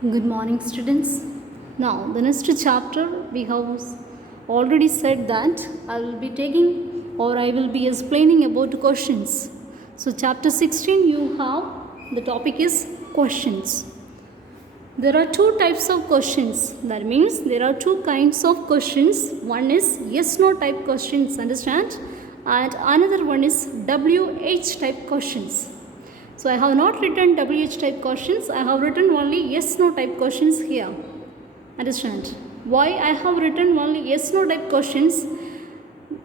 Good morning, students. Now, the next chapter we have already said that I will be taking or I will be explaining about questions. So, chapter 16, you have the topic is questions. There are two types of questions. That means there are two kinds of questions. One is yes no type questions, understand? And another one is WH type questions. So I have not written WH type questions, I have written only yes no type questions here. Understand? Why I have written only yes no type questions?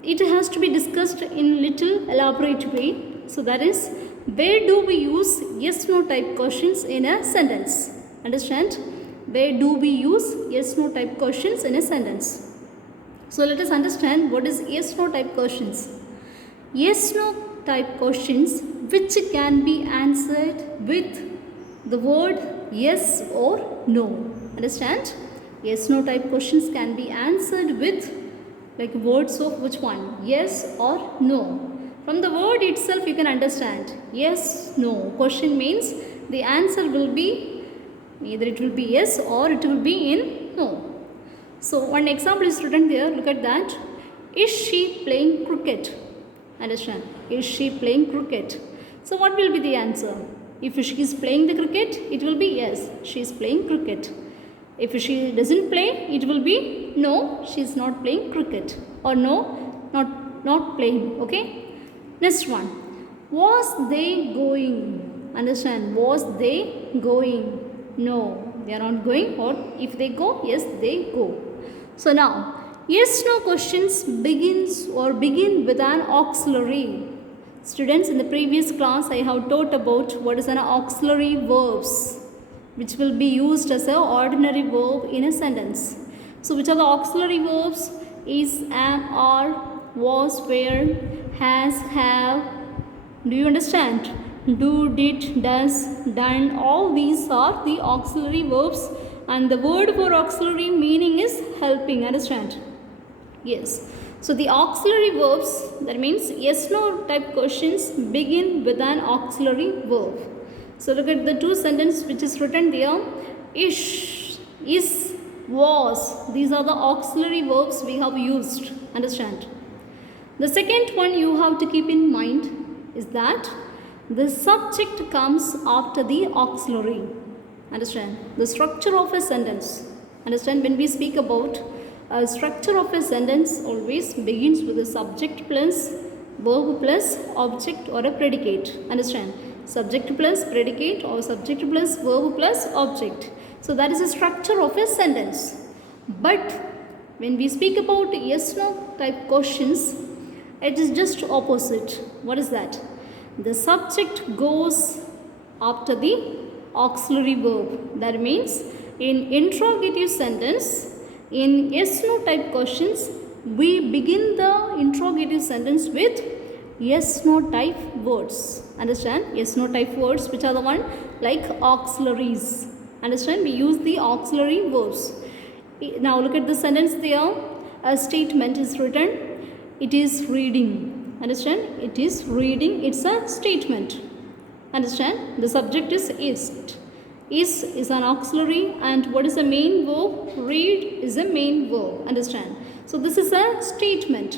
It has to be discussed in little elaborate way. So that is, where do we use yes no type questions in a sentence? Understand? Where do we use yes no type questions in a sentence? So let us understand what is yes no type questions. Yes no type questions which can be answered with the word yes or no. Understand? Yes no type questions can be answered with like words of which one? Yes or no. From the word itself you can understand yes, no. Question means the answer will be either it will be yes or it will be in no. So one example is written there. Look at that. Is she playing cricket? Understand? Is she playing cricket? So what will be the answer? If she is playing the cricket, it will be yes, she is playing cricket. If she doesn't play, it will be no, she is not playing cricket. Or no, not playing. Okay? Next one. Was they going? Understand? Was they going? No, they are not going. Or if they go, yes, they go. So now, yes no questions begin with an auxiliary. Students, in the previous class I have taught about what is an auxiliary verbs which will be used as an ordinary verb in a sentence. So which are the auxiliary verbs? Is, am, are, was, were, has, have. Do you understand? Do, did, does, done, all these are the auxiliary verbs, and the word for auxiliary meaning is helping. Understand? Yes. So the auxiliary verbs, that means yes no type questions begin with an auxiliary verb. So look at the two sentences which is written there. Ish, is, was. These are the auxiliary verbs we have used. Understand? The second one you have to keep in mind is that the subject comes after the auxiliary. Understand? The structure of a sentence. Understand? When we speak about a structure of a sentence always begins with a subject plus verb plus object or a predicate. Understand? Subject plus predicate or subject plus verb plus object. So that is a structure of a sentence. But when we speak about yes no type questions, it is just opposite. What is that? The subject goes after the auxiliary verb. That means in interrogative sentence, in yes no type questions, we begin the interrogative sentence with yes no type words. Understand? Yes no type words, which are the one like auxiliaries. Understand? We use the auxiliary verbs. Now look at the sentence there. A statement is written. It is reading. Understand? It is reading. It's a statement. Understand? The subject is. Is an auxiliary, and what is the main verb? Read is a main verb. Understand? So this is a statement.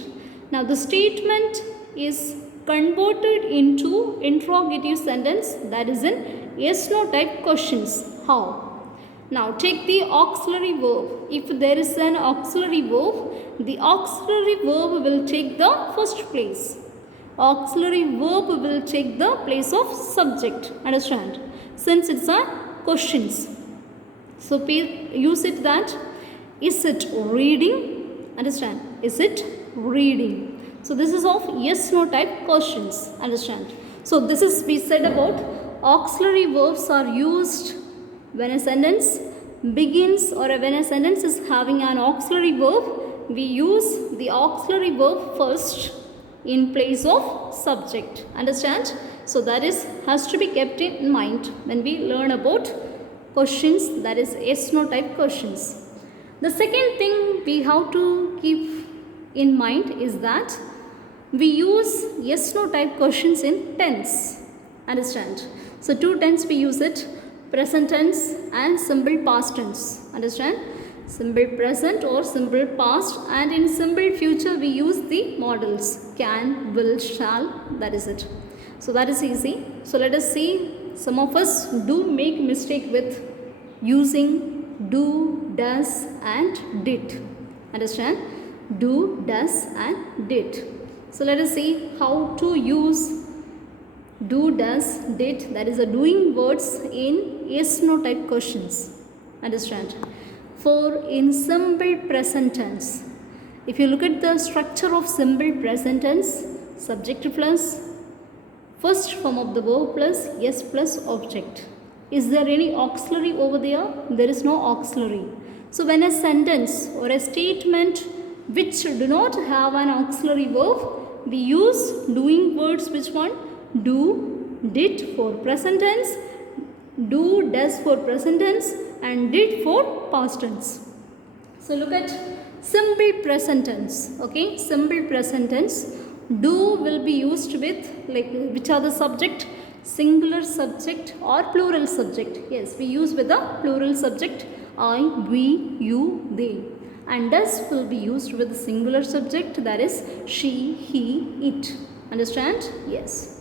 Now the statement is converted into interrogative sentence, that is in yes no type questions. How? Now take the auxiliary verb. If there is an auxiliary verb, the auxiliary verb will take the first place. Auxiliary verb will take the place of subject. Understand? Since it's a questions. So use it that is it reading? Understand? Is it reading? So this is of yes no type questions. Understand? So this is we said about auxiliary verbs are used when a sentence begins or when a sentence is having an auxiliary verb. We use the auxiliary verb first in place of subject. Understand? So that is has to be kept in mind when we learn about questions, that is yes no type questions. The second thing we have to keep in mind is that we use yes no type questions in tense. Understand? So two tense we use it. present tense and simple past tense. Understand? Simple present or simple past, and in simple future we use the models can, will, shall. That is it. So that is easy. So let us see. Some of us do make mistake with using do, does and did. Understand? Do, does and did. So let us see how to use do, does, did, that is a doing words in yes no type questions. Understand? For in simple present tense, if you look at the structure of simple present tense, subject plus first form of the verb plus yes plus object. Is there any auxiliary over there? There is no auxiliary. So when a sentence or a statement which do not have an auxiliary verb, we use doing words. Which one? Do, did for present tense, do, does for present tense and did for past tense. So look at simple present tense. Okay, simple present tense. Do will be used with, like, which are the subject? Singular subject or plural subject. Yes, we use with the plural subject I, we, you, they. And does will be used with the singular subject, that is she, he, it. Understand? Yes.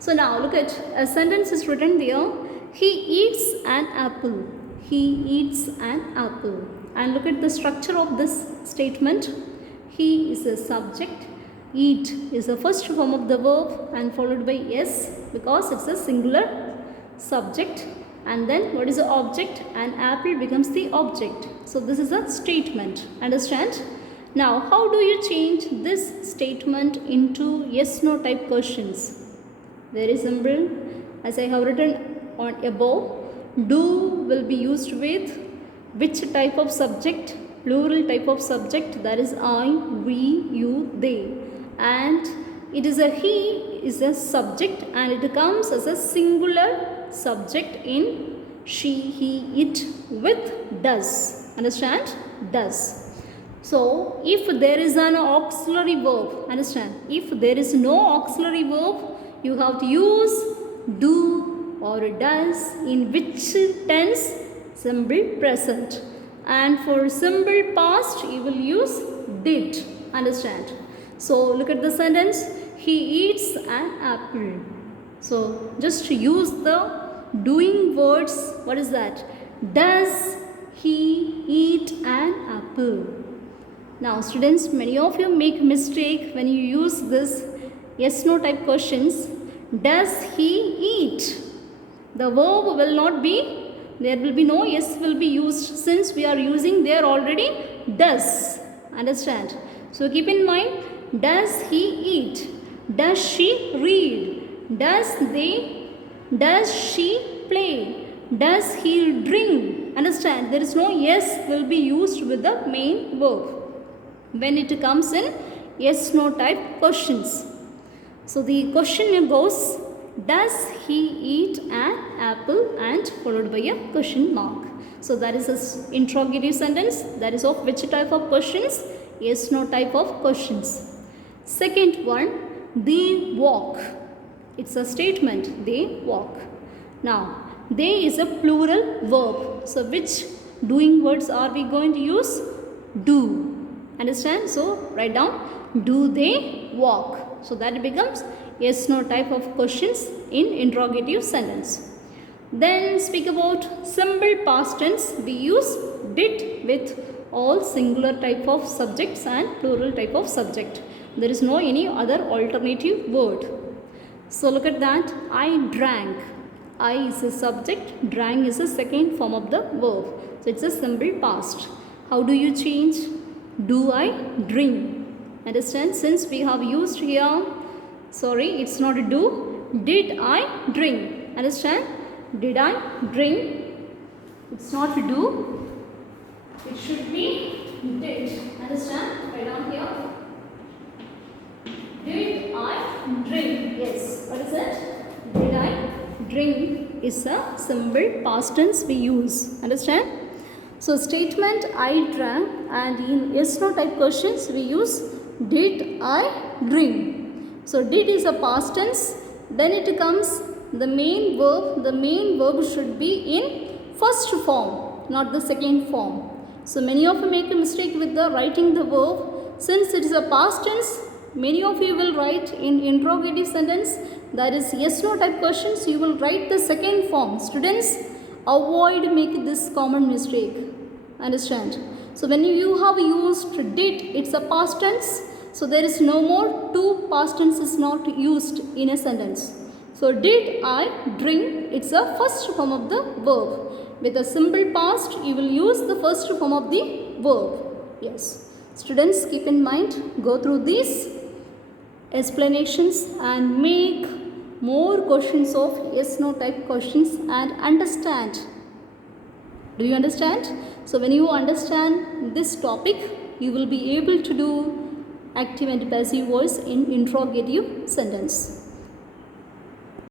So now look at a sentence is written there. He eats an apple. He eats an apple. And look at the structure of this statement. He is a subject. Eat is the first form of the verb and followed by yes because it's a singular subject. And then what is the object? An apple becomes the object. So this is a statement. Understand? Now how do you change this statement into yes no type questions? Very simple. As I have written on above, do will be used with which type of subject? Plural type of subject, that is I, we, you, they. And it is a he is a subject and it comes as a singular subject in she, he, it with does. Understand? Does. So if there is an auxiliary verb, understand? If there is no auxiliary verb, you have to use do or does in which tense? Simple present. And for simple past, you will use did. Understand? So look at the sentence. He eats an apple. So just use the doing words. What is that? Does he eat an apple? Now students, many of you make mistake when you use this yes no type questions. Does he eat? The verb will not be, there will be no yes will be used since we are using there already does. Understand? So keep in mind, does he eat? Does she read? Does she play? Does he drink? Understand? There is no yes will be used with the main verb when it comes in yes no type questions. So the question goes, does he eat an apple, and followed by a question mark. So that is an interrogative sentence. That is of which type of questions? Yes no type of questions. Second one, they walk. It's a statement. They walk. Now they is a plural verb. So which doing words are we going to use? Do. Understand? So write down, do they walk? So that becomes yes no type of questions in interrogative sentence. Then speak about simple past tense. We use did with all singular type of subjects and plural type of subject. There is no any other alternative word. So look at that. I drank. I is a subject. Drank is a second form of the verb. So it's a simple past. How do you change? Do I drink? Understand? Since we have used here, sorry, it's not a do. Did I drink? Understand? Did I drink? It's not a do. It should be did. Understand? Right down here. Did I drink? Yes. What is it? Did I drink is a simple past tense we use. Understand? So statement I drank, and in yes no type questions we use did I drink. So did is a past tense, then it comes the main verb should be in first form, not the second form. So many of you make a mistake with the writing the verb. Since it is a past tense, many of you will write in interrogative sentence, that is yes no type questions, you will write the second form. Students, avoid making this common mistake. Understand? So when you have used did, it's a past tense. So there is no more to past tense is not used in a sentence. So did I drink, it's a first form of the verb. With a simple past, you will use the first form of the verb. Yes. Students, keep in mind, go through these explanations and make more questions of yes no type questions and understand. Do you understand? So when you understand this topic, you will be able to do active and passive voice in interrogative sentence.